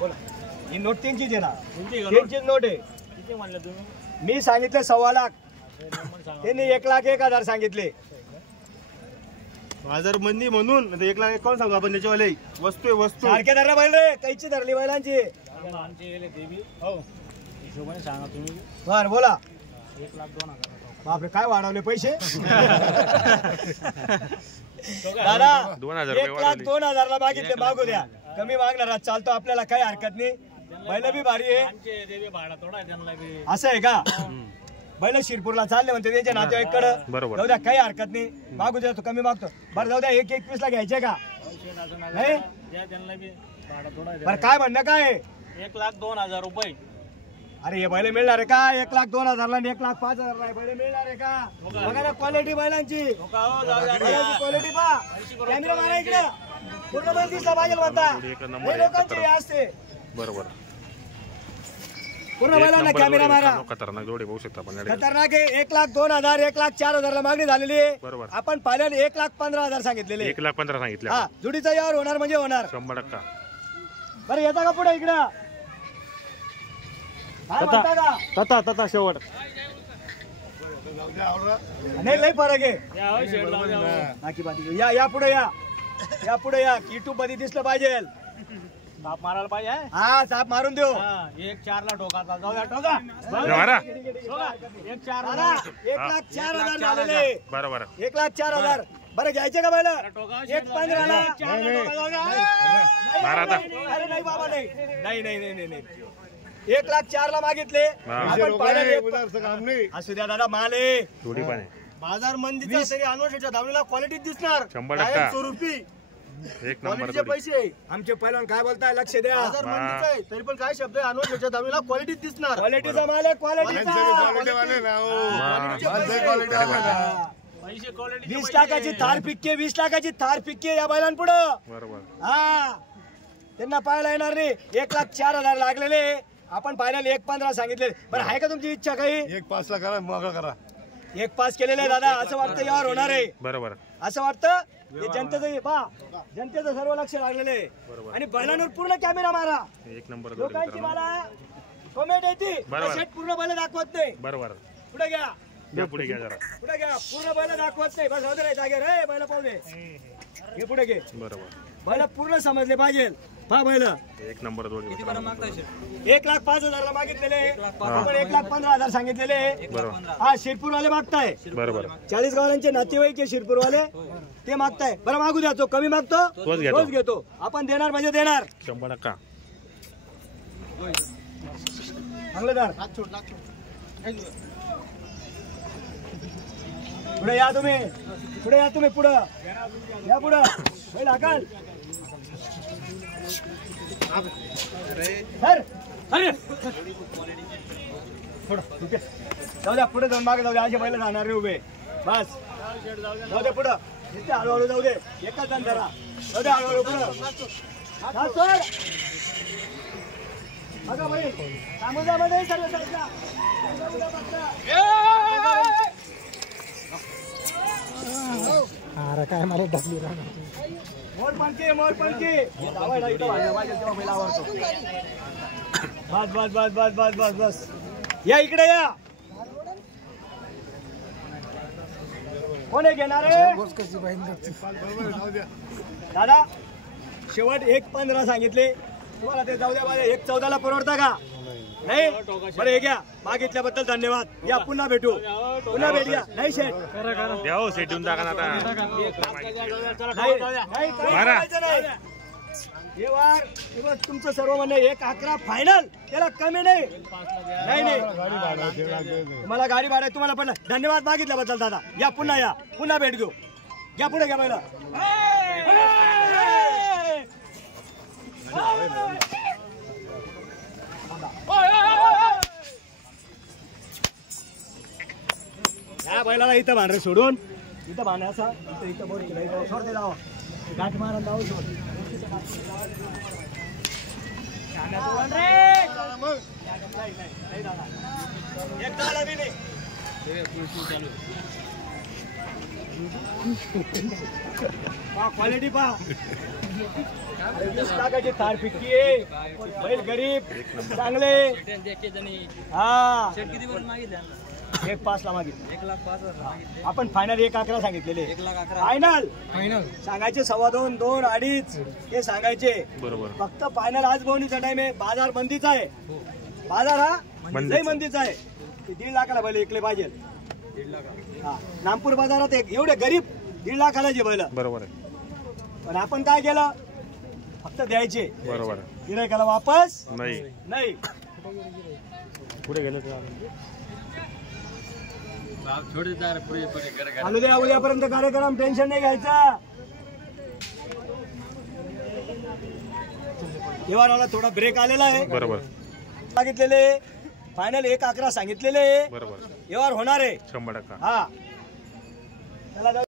बोला ही नोट त्यांचीच आहे ना, त्यांचीच नोट आहे. किती म्हणलं तुम्ही? मी सांगितले 1.25 लाख, त्यांनी 1,01,000 सांगितले. बाजार मंदी म्हणून 1,00,000 कोण सांगू आपण त्याच्यावाले. वस्तू आहे वस्तू. सारखे धरले बैल रे, कैची धरली बैलांची. आमचे गेले ते बी हो हिशोबाने सांगा तुम्ही. बर बोला. 1,02,000. बापरे काय वाढवले पैसे. दादा 1,02,000 ला मागितले, मागू द्या. कमी मागणार चालतो आपल्याला, काही हरकत नाही. बैल बी भारी आहे. आमचे देवी भाडा थोडा त्यांना बी. असं आहे का. बैल शिरपूरला चालले म्हणते त्याच्या नातेवाईकडे. जाऊ द्या काही हरकत नाही, मागू द्या. तो कमी मागतो. बरं जाऊ द्या, 1,21 ला घ्यायचे का नाही. त्यांना बी भाडा थोडा. बरं काय म्हणणं काय. 1,02,000 रुपये. अरे हे बैल मिळणार आहे का 1,02,000 ला आणि 1,05,000 ला बैल मिळणार आहे का. बघा ना क्वालिटी बैलांची, क्वालिटी पहा. कॅमेरा मारा इकडे, पूर्ण बैल दिसला पाहिजे म्हणता. हे लोकांची असते बरोबर. पूर्ण बैलांना कॅमेरा मारा. खतरनाक जोडी बघू शकता आपण. खतरनाक आहे. 1,02,000 1,04,000 ला मागणी झालेली आहे. बरोबर. आपण पाहिल्याने 1,15,000 सांगितलेले. 1,15,000 सांगितले. हा जुडीचा यावर होणार म्हणजे होणार 100%. बरं येता का पुढे इकडं. तथा तथा शेवट. नाही लई फरक आहे. या पुढे या पुढे या. युट्यूब मध्ये दिसलं पाहिजे. ताप मारायला पाहिजे. हा ताप मारून देऊ. 1,04,000 ला ठोका. जाऊ द्या ठोका. 1,04,000 झालेले. बरोबर. 1,04,000. बरं घ्यायचे का बैल. 1,15,000 ला. अरे नाही बाबा नाही नाही नाही नाही नाही. 1,04,000 ला मागितले. आपण पाहिलं असू द्या दादा. माल आहे जोडी पण आहे. बाजार मंदीचा तरी अनवर्षाच्या धावणीला क्वालिटी दिसणार. 100%. स्वरूपी एक नंबर क्वालिटीचे पैसे. आमचे पहिलवान काय बोलताय लक्ष द्या. बाजार मंदीचा आहे तरी पण काय शब्द आहे. अनवर्षाच्या धावणीला क्वालिटी दिसणार. क्वालिटीचा माल आहे. क्वालिटीचा 20 लाखाची थार पिक्के. 20 लाखाची थार पिक्के या बैलांपुढं. बरोबर. हा त्यांना पाहायला येणार नाही. 1,04,000 लागलेले. आपण पाहिल्याला 1,15,000 सांगितले. बरं आहे का तुमची इच्छा काही. 1,05 ला करा मग करा. 1,05 केलेलं आहे दादा. असं वाटतं यावर होणार आहे. बरोबर. असं वाटतं. हे जनतेचं पहा, जनतेचं सर्व लक्ष लागलेलं आहे. आणि बैलांवर पूर्ण कॅमेरा मारा. एक नंबर लोकांची मला कमेंट येते शेट पूर्ण बैल दाखवत नाही. बरोबर. पुढे घ्या. पुढे घ्या जरा. पुढे घ्या. पूर्ण बैल दाखवत नाही. बस होते रे जागे रे बैल पाहू दे. हे पुढे घे. बरोबर. बैल पूर्ण समजले पाहिजे. पहा बैल एक नंबर जोडी. 1,05,000 ला मागितलेले. आपण 1,15,000 सांगितलेले. बरोबर. हा शिरपूरवाले मागताय. बरोबर. 40 गावांचे नातेवाईक आहे शिरपूरवाले. ते मागताय. बरं मागू द्या. तो कमी मागतो तोच घेतो. आपण देणार म्हणजे देणार 100%. चांगलं. पुढे या तुम्ही. पुढे या तुम्ही. पुढं या. पुढं बैल हाकाल. अरे जाऊ द्या. पुढे जाऊन मागे जाऊ द्या. असे बैल जाणार रे उभे. बस जाऊ दे. पुढं नुसते हळूहळू जाऊ दे. एकच जण धरा. जाऊ दे हळूहळू पुढं. बघा बैल समुद्रामध्ये सर्व साईडला. अरे काय मला ढकली मोरपंखी मोरपंखी. बस बस बस बस बस बस बस. या इकडे या. कोण घेणार दादा. शेवट 1,15,000 सांगितले तुम्हाला. ते जाऊ द्या. 1,14,000 ला परवडता का नाही. बरं हे घ्या. मागितल्याबद्दल धन्यवाद. या पुन्हा भेटू. पुन्हा भेटूया. नाही शेठ द्या हो सेट देऊन टाका आता. हे वार तुमचं सर्व म्हणणं 1,11 फायनल. त्याला कमी नाही. नाही नाही तुम्हाला गाडी भाडं तुम्हाला पडलं. धन्यवाद मागितल्याबद्दल दादा. या पुन्हा या. पुन्हा भेट घेऊ. घ्या पुढे घ्या पहिला. या बैलाला इथं भांडरे सोडून इथं भांडा असा इथं बोर केला. सोडते जावं गाठ मारा जाऊ. क्वालिटी पहा. 20 लाखाची थार फिक्की आहे. बैल गरीब चांगले. हा 1.5 ला मागितले. 1,05,000 आपण फायनल 1,11 सांगितलेले. 1,11,000 फायनल सांगायचे 2.25 2 2.5 हे सांगायचे. बरोबर. फक्त फायनल आज बोवणीचा टाइम आहे. बाजार बंदीचा आहे. बाजार हा लई बंदीचा आहे. 1.5 लाखाला बैल ऐकले पाहिजे. 1.5 लाख हा नागपूर बाजारात एवढे गरीब 1.5 लाखाला जे बैल. बरोबर आहे. पण आपण काय केलं फक्त द्यायचे. बरोबर गिरायकाला वापस नाही. नाही. पुढे गेले तर चालू द्या उद्यापर्यंत कार्यक्रम. टेन्शन नाही घ्यायचा. व्यवहाराला थोडा ब्रेक आलेला आहे. बरोबर. सांगितलेले फायनल 1.11 सांगितलेले. बरोबर. व्यवहार होणार आहे 100%. हा. त्याला